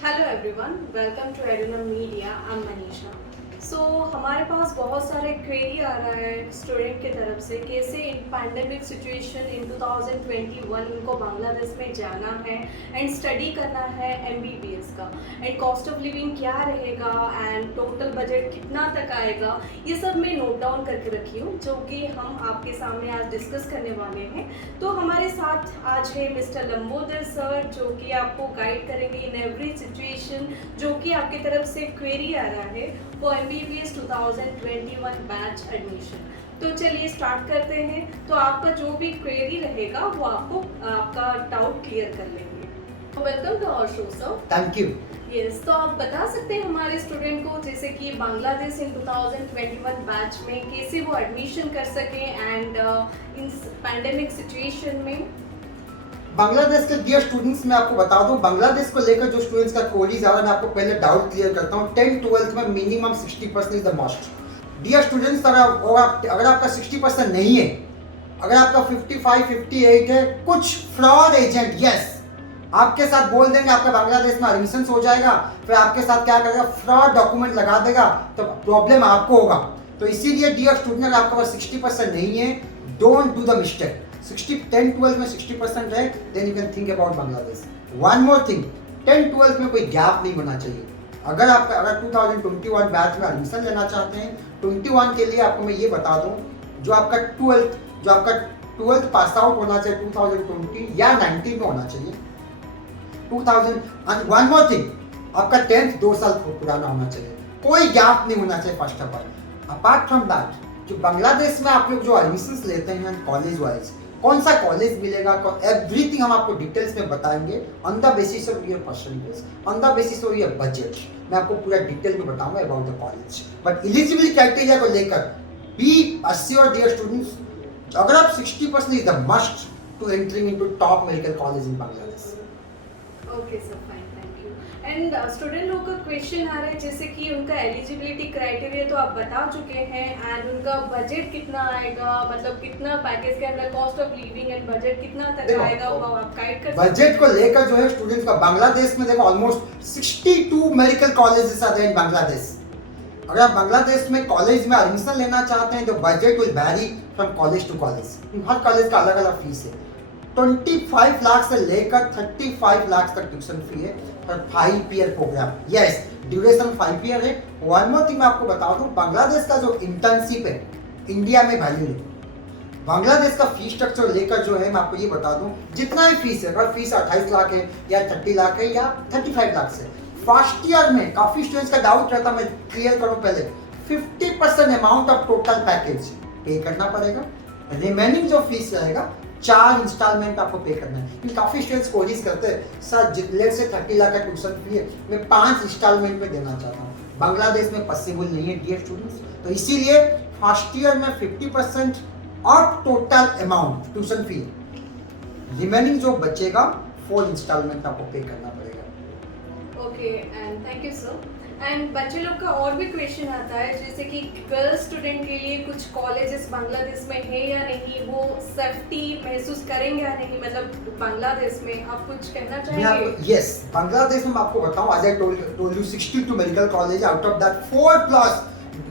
Hello everyone, welcome to Edunam media. I am Manisha. हमारे पास बहुत सारे क्वेरी आ रहा है स्टूडेंट की तरफ से, कैसे इन पैंडेमिक सिचुएशन इन 2021 उनको बांग्लादेश में जाना है एंड स्टडी करना है एमबीबीएस का, एंड कॉस्ट ऑफ लिविंग क्या रहेगा एंड टोटल बजट कितना तक आएगा, ये सब मैं नोट डाउन करके रखी हूँ, जो कि हम आपके सामने आज डिस्कस करने वाले हैं। तो हमारे साथ आज है मिस्टर लंबोदर सर, जो कि आपको गाइड करेंगे इन एवरी सिचुएशन जो कि आपकी तरफ से क्वेरी आ रहा है फॉर एमबीबीएस 2021 बैच एडमिशन। तो चलिए स्टार्ट करते हैं। तो आपका जो भी क्वेरी रहेगा वो आपको आपका डाउट क्लियर कर लेंगे। Welcome to our show sir. Thank you. Yes, तो आप बता सकते हैं हमारे स्टूडेंट को जैसे कि बांग्लादेश इन 2021 बैच में कैसे वो एडमिशन कर सकें एंड इन पैंडेमिक सिचुएशन में। बांग्लादेश के डियर स्टूडेंट्स, मैं आपको बता दूं, बांग्लादेश को लेकर जो स्टूडेंट्स का क्वेरीज आ रहा है, मैं आपको पहले डाउट क्लियर करता हूं। 10-12 में minimum 60% is the must. Dear students, अगर आपका 60% नहीं है, अगर आपका 55-58 है, कुछ फ्रॉड एजेंट यस आपके साथ बोल देंगे आपका बांग्लादेश में एडमिशन हो जाएगा, फिर आपके साथ क्या करेगा, फ्रॉड डॉक्यूमेंट लगा देगा, तो प्रॉब्लम आपको होगा। तो इसीलिए डियर स्टूडेंट, अगर आपके पास 60% नहीं है, डोंट डू द मिस्टेक। 10-12 में 60% है, then you can think about Bangladesh. One more thing, 10-12 में कोई गैप नहीं होना चाहिए। अगर 2021 बैच में एडमिशन लेना चाहते हैं, 21 के लिए आपको मैं ये बता दूं, जो आपका 12th पास आउट होना चाहिए 2020 या 19 में होना चाहिए। 2000 एंड वन मोर थिंग, आपका 10th 2 साल पुराना होना चाहिए, कोई गैप नहीं होना चाहिए। First of all, apart from that, जो बांग्लादेश में आप लोग जो एडमिशंस लेते हैं कॉलेज वाइज, कौन सा कॉलेज मिलेगा, एवरीथिंग हम आपको डिटेल्स में बताएंगे on the basis of your percentage, on the basis of your budget. मैं आपको पूरा डिटेल में बताऊंगा about the college. But eligibility criteria को लेकर बी अश्योर डियर स्टूडेंट्स, अगर आप 60% is the must to entering into top medical college in Bangladesh. Okay sir, fine, thank you. And student लोग का क्वेश्चन आ रहा है जैसे कि उनका एलिजिबिलिटी क्राइटेरिया तो आप बता चुके हैं, एंड उनका बजट कितना आएगा, मतलब कितना पैकेज के अंदर cost of living and budget कितना तक आएगा वो आप गाइड कर सकते हैं। बजट को लेकर जो है स्टूडेंट्स का, बांग्लादेश में देखो almost 62 medical colleges are there in Bangladesh. अगर आप बांग्लादेश में कॉलेज में एडमिशन लेना चाहते हैं तो budget will vary from college to college. हर कॉलेज का अलग अलग फीस है। 25 लाख से लेकर 35 लाख तक ट्यूशन फी है पर 5 year program. Yes, duration 5 year है। वन मोर थिंग मैं आपको बता दूं, बांग्लादेश का जो इंटर्नशिप है इंडिया में वैल्यू है। बांग्लादेश का फीस स्ट्रक्चर लेकर जो है मैं आपको ये बता दूं, जितना भी फीस है, अगर फीस 28 लाख है या 30 लाख है या 35 लाख से, फर्स्ट ईयर में काफी स्टूडेंट्स का डाउट रहता, मैं क्लियर करूं पहले, 50% अमाउंट ऑफ टोटल पैकेज पे करना पड़ेगा। रिमेनिंग जो फीस रहेगा 4 इंस्टॉलमेंट आपको पे करना है। क्योंकि काफी स्टूडेंट्स कोशिश करते हैं सर लेट से 30 लाख का ट्यूशन फी है, मैं 5 इंस्टॉलमेंट में देना चाहता हूँ। बांग्लादेश में पॉसिबल नहीं है डियर स्टूडेंट्स। तो इसीलिए फर्स्ट ईयर में 50% of total amount tuition fee, remaining जो बचेगा 4 इंस्टॉलमेंट आपको पे करना पड़ेगा। Okay, and thank you sir. And बच्चे लोग का और भी क्वेश्चन आता है जैसे कि गर्ल्स स्टूडेंट के लिए कुछ कॉलेजेस बांग्लादेश में है या नहीं, वो सेफ्टी महसूस करेंगे या नहीं, मतलब बांग्लादेश में आप कुछ कहना चाहेंगे? यस, बांग्लादेश में मैं आपको बताऊं, आज I told you 62 medical college, out of that 4+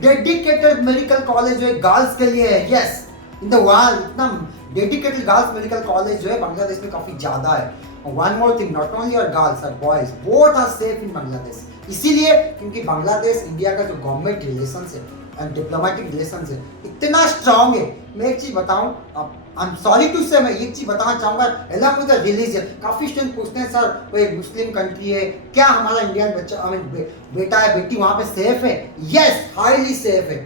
dedicated medical college जो है गर्ल्स के लिए है। यस, इन द वर्ल्ड इतना डेडिकेटेड गर्ल्स मेडिकल कॉलेज जो है बांग्लादेश में काफी ज्यादा है। One more thing, not only or girls or boys, both are safe in Bangladesh. इसीलिए क्योंकि बांग्लादेश इंडिया का जो गवर्नमेंट रिलेशंस है एंड डिप्लोमेटिक रिलेशंस है इतना स्ट्रांग है। मैं एक चीज बताऊं, आई एम सॉरी टू से, मैं एक चीज बताना चाहूंगा, अलॉन्ग विद द रिलीजन। काफी स्टूडेंट पूछते हैं सर वो एक मुस्लिम कंट्री है, क्या हमारा इंडियन बच्चा आई मीन बेटा है बेटी वहां पे सेफ है? यस, हाईली सेफ है।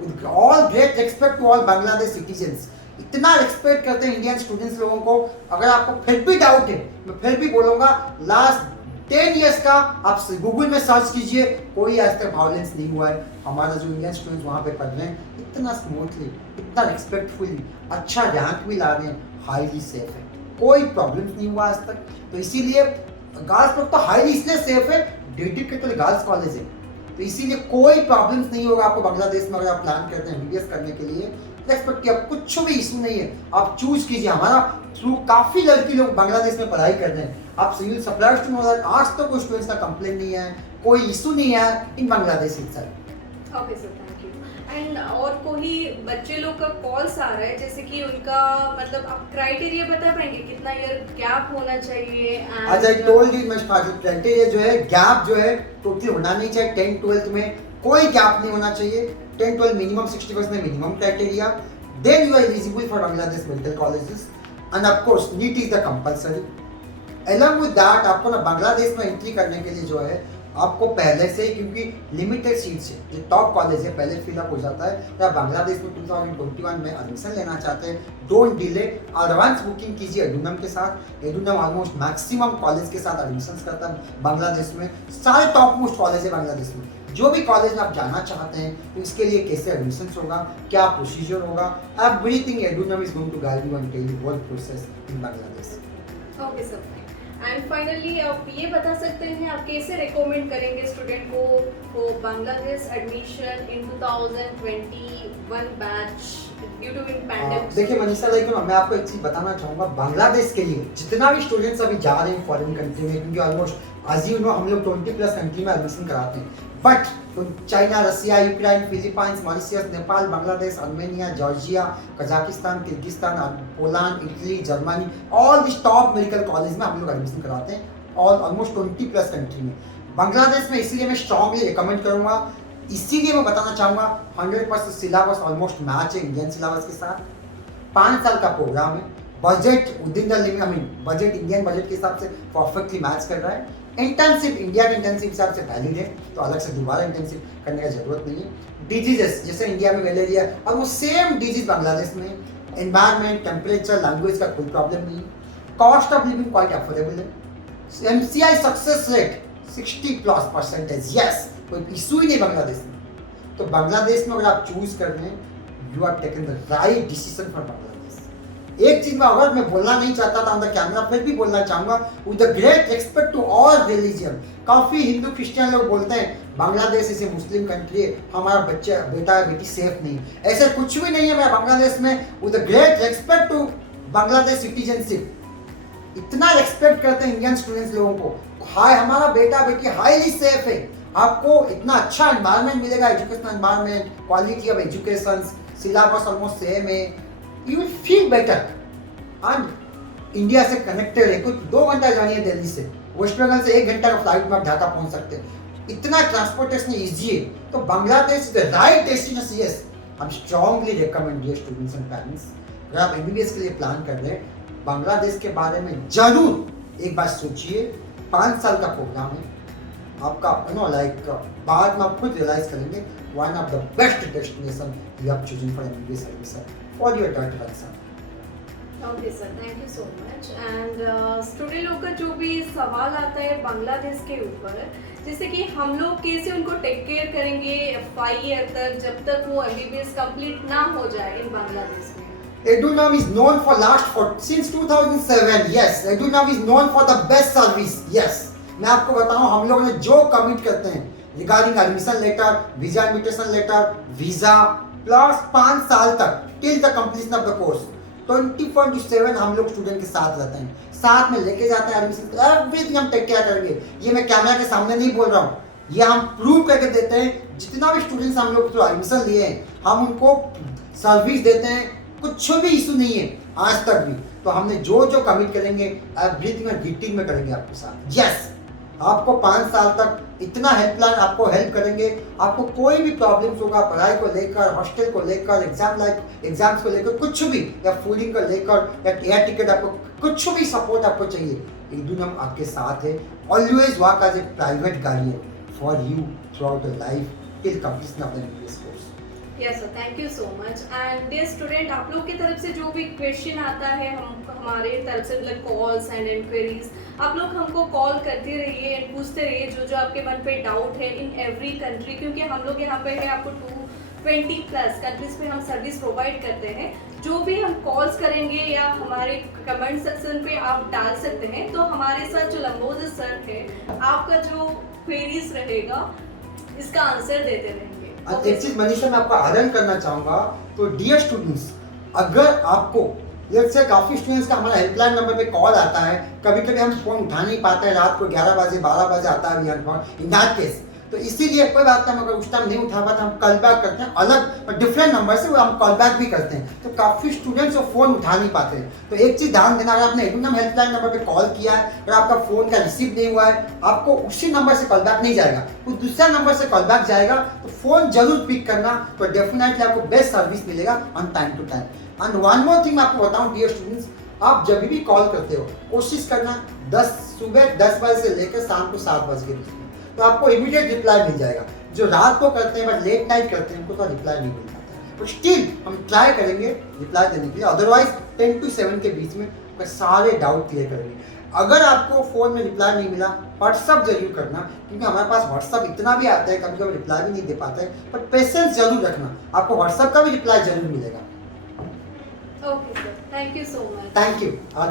With all great respect to all Bangladesh citizens, इतना रिस्पेक्ट करते हैं इंडियन स्टूडेंट्स लोगों को। अगर आपको फिर भी डाउट है, मैं फिर भी बोलूंगा, लास्ट 10 इयर्स का आप गूगल में सर्च कीजिए, कोई आज तक वायलेंस नहीं हुआ है। हमारा जो इंडियन स्टूडेंट्स वहाँ पे पढ़ रहे हैं इतना स्मूथली, इतना रिस्पेक्टफुली, अच्छा रैंक भी ला रहे हैं, हाईली सेफ है, कोई प्रॉब्लम्स नहीं हुआ आज तक। तो इसीलिए गर्ल्स लोग तो हाईली इसलिए सेफ है, डेडिकेटेड गर्ल्स कॉलेज है, तो इसीलिए कोई प्रॉब्लम्स नहीं होगा आपको बांग्लादेश में। अगर आप प्लान करते हैं एमबीबीएस करने के लिए रेस्पेक्ट किया, कुछ भी इशू नहीं है, आप चूज कीजिए। हमारा थ्रू काफ़ी लड़की लोग बांग्लादेश में पढ़ाई कर रहे हैं। आप civil suppliers to know that आज तो कोई स्टूडेंट्स का कंप्लेन नहीं है, कोई इशू नहीं है in Bangladesh itself. Okay sir, thank you. And और कोई बच्चे लोग का कॉल्स आ रहा है जैसे कि उनका मतलब आप क्राइटेरिया बता पाएंगे कितना ईयर गैप होना चाहिए? एज आई टोल्ड यू, मैं क्राइटेरिया जो है गैप जो है टोटली होना नहीं चाहिए। 10th-12th में कोई गैप नहीं होना चाहिए। 10th-12 minimum 60% minimum criteria, then you are eligible for Bangladesh medical colleges and of course NEET is the compulsory. Along with that आपको ना बांग्लादेश में एंट्री करने के लिए जो है आपको पहले से ही, क्योंकि लिमिटेड सीट्स है, जो टॉप कॉलेज है पहले फिलअप हो जाता है। या बांग्लादेश में 2021 में एडमिशन लेना चाहते हैं, डोंट डिले, एडवांस बुकिंग कीजिए एडुनम के साथ। एडुनम ऑलमोस्ट मैक्सिमम कॉलेज के साथ एडमिशन करता है बांग्लादेश में, सारे टॉप मोस्ट कॉलेज है बांग्लादेश में। जो भी कॉलेज में आप जाना चाहते हैं तो इसके लिए कैसे एडमिशन होगा, क्या प्रोसीजर होगा, everything Edunam is going to guide you and tell you whole process in Bangladesh. Okay sir, and finally आप ये बता सकते हैं आप कैसे रिकमेंड करेंगे स्टूडेंट को Bangladesh admission in 2021 batch due to pandemic? देखिए मनीषा लाइक मैं आपको एक चीज बताना चाहूँगा, बांग्लादेश के लिए जितना भी स्टूडेंट्स अभी जा रहे हैं फॉरेन कंट्री में, क्योंकि ऑलमोस्ट एज यू नो हम लोग 20+ कंट्री में एडमिशन कराते हैं, but China, Russia, Ukraine, Philippines, Mauritius, Nepal, Bangladesh, Armenia, Georgia, Kazakhstan, Kyrgyzstan, Poland, Italy, Germany, all this top medical college में हम लोग एडमिशन कराते हैं ऑलमोस्ट 20+ कंट्री में। बांग्लादेश में इसीलिए मैं स्ट्रांगली रिकमेंड करूंगा, इसीलिए मैं बताना चाहूँगा 100% सिलेबस ऑलमोस्ट मैच है इंडियन सिलेबस के साथ। 5 साल का प्रोग्राम है, budget with in the limit, budget Indian budget के हिसाब से परफेक्टली मैच कर रहा है। इंटर्नशिप इंडिया के इंटर्नशिप हिसाब से वैलिड है, तो अलग से दोबारा इंटर्नशिप करने का जरूरत नहीं है। डिजीजेस जैसे इंडिया में मलेरिया और वो सेम डिजीज बांग्लादेश में, एनवायरमेंट, टेम्परेचर, लैंग्वेज का कोई प्रॉब्लम नहीं है। Cost of living quite affordable है। MCI सक्सेस रेट 60+%, यस, कोई इशू ही नहीं बांग्लादेश में। तो बांग्लादेश में अगर आप चूज कर रहे हैं, you are taken the right decision for Bangladesh. एक चीज में अगर मैं बोलना नहीं चाहता था ऑन द कैमरा, फिर भी बोलना चाहूंगा, with the great respect to all religion. काफी हिंदू क्रिश्चियन लोग बोलते हैं बांग्लादेश इसे मुस्लिम कंट्री है, हमारा बच्चा बेटा या बेटी सेफ नहीं, ऐसा कुछ भी नहीं है। मैं बांग्लादेश में with the great respect to Bangladesh citizenship इतना रेस्पेक्ट करते हैं इंडियन स्टूडेंट्स लोगों को, हाय हमारा बेटा बेटी हाईली सेफ है, आपको इतना अच्छा एनवायरनमेंट मिलेगा, educational environment, quality of education, syllabus almost same है, you will feel better. And India से कनेक्टेड है, कुछ 2 घंटा जानी है दिल्ली से, वेस्ट बंगाल से 1 घंटा का फ्लाइट में आप ढाका पहुंच सकते हैं, इतना ट्रांसपोर्टेशन ईजी है। तो Bangladesh is the right destination, yes. हम strongly recommend dear students and parents, अगर आप MBBS के लिए प्लान कर रहे हैं, बांग्लादेश के बारे में जरूर एक बार सोचिए। 5 साल का प्रोग्राम है आपका, बाद में आप खुद रियलाइज करेंगे one of the best destination you have chosen for MBBS admission for your daughter son. Okay sir, thank you so much. And student लोग का जो भी सवाल आता है बांग्लादेश के ऊपर, जैसे कि हम लोग कैसे उनको टेक केयर करेंगे 5 ईयर तक, जब तक वो MBBS कंप्लीट ना हो जाए इन बांग्लादेश में। Edunam is known for since 2007, yes. Edunam is known for the best service, yes. मैं आपको बताऊं, हम लोग ने जो कमिट करते हैं regarding admission letter, visa invitation letter, visa plus 5 साल तक till the completion of the course 24/7 हम लोग स्टूडेंट के साथ रहते हैं, साथ में लेके जाते हैं एडमिशन, एवरीथिंग हम टेक केयर करेंगे। ये मैं कैमरा के सामने नहीं बोल रहा हूँ, ये हम प्रूव करके देते हैं। जितना भी स्टूडेंट्स हम लोग जो एडमिशन लिए हैं, हम उनको सर्विस देते हैं, कुछ भी इशू नहीं है आज तक भी। तो हमने जो जो कमिट करेंगे एवरीथिंग में डिटेल में करेंगे आपके साथ, यस। आपको 5 साल तक इतना हेल्पलाइन आपको हेल्प करेंगे। आपको कोई भी प्रॉब्लम्स होगा पढ़ाई को लेकर, हॉस्टल को लेकर, एग्जाम्स को लेकर, कुछ भी, या फूडिंग को लेकर, या एयर टिकट, आपको कुछ भी सपोर्ट आपको चाहिए, एडुनम आपके साथ है। Always work as a private guardian for you throughout the life till completion of the MBBS course. Yes sir, thank you so much. And dear student, आप लोग की तरफ से जो भी क्वेश्चन आता है, हमारे तरफ से मतलब कॉल्स एंड इंक्वायरीज, आप लोग हमको कॉल करते रहिए एंड पूछते रहिए जो जो आपके मन पे डाउट है इन एवरी कंट्री, क्योंकि हम लोग यहाँ पे है आपको 220+ कंट्रीज में हम सर्विस प्रोवाइड करते हैं। जो भी हम कॉल्स करेंगे या हमारे कमेंट सेक्शन पे आप डाल सकते हैं, तो हमारे साथ जो लंबोज सर है, आपका जो क्वेरीज रहेगा इसका आंसर देते रहेंगे। और एक चीज मनीषा मैं आपका आह्वान करना चाहूँगा, तो डियर स्टूडेंट्स, अगर आपको जैसे काफ़ी स्टूडेंट्स का हमारा हेल्पलाइन नंबर पे कॉल आता है, कभी कभी हम फ़ोन उठा नहीं पाते हैं, रात को 11 बजे 12 बजे आता है इन दैट केस, तो इसीलिए कोई बात नहीं, हम अगर उस टाइम नहीं उठा पाते हम कॉल बैक करते हैं, अलग डिफरेंट नंबर से वो हम कॉल बैक भी करते हैं। तो काफ़ी स्टूडेंट्स वो फ़ोन उठा नहीं पाते हैं, तो एक चीज़ ध्यान देना, अगर आपने एकदम हेल्पलाइन नंबर पे कॉल किया है और आपका फ़ोन का रिसीव नहीं हुआ है, आपको उसी नंबर से कॉल बैक नहीं जाएगा, वो दूसरा नंबर से कॉल बैक जाएगा, तो फ़ोन जरूर पिक करना, तो डेफिनेटली आपको बेस्ट सर्विस मिलेगा on time to time. And one more thing मैं आपको बताऊं डियर स्टूडेंट्स, आप जब भी कॉल करते हो कोशिश करना सुबह 10 बजे से लेकर शाम को 7 बजे के बीच में, तो आपको इमीडिएट रिप्लाई मिल जाएगा। जो रात को करते हैं बट लेट नाइट करते हैं उनको तो रिप्लाई नहीं मिल पाता है, तो स्टिल हम ट्राई करेंगे रिप्लाई देने के लिए, अदरवाइज 10 to 7 के बीच में आपके सारे डाउट क्लियर करेंगे। अगर आपको फ़ोन में रिप्लाई नहीं मिला, व्हाट्सअप जरूर करना, क्योंकि हमारे पास व्हाट्सअप इतना भी आता है, कभी कभी रिप्लाई भी नहीं दे पाते हैं, बट पेशेंस जरूर रखना, आपको व्हाट्सअप का भी रिप्लाई जरूर मिलेगा। Okay, sir. Thank you so much. Thank you, और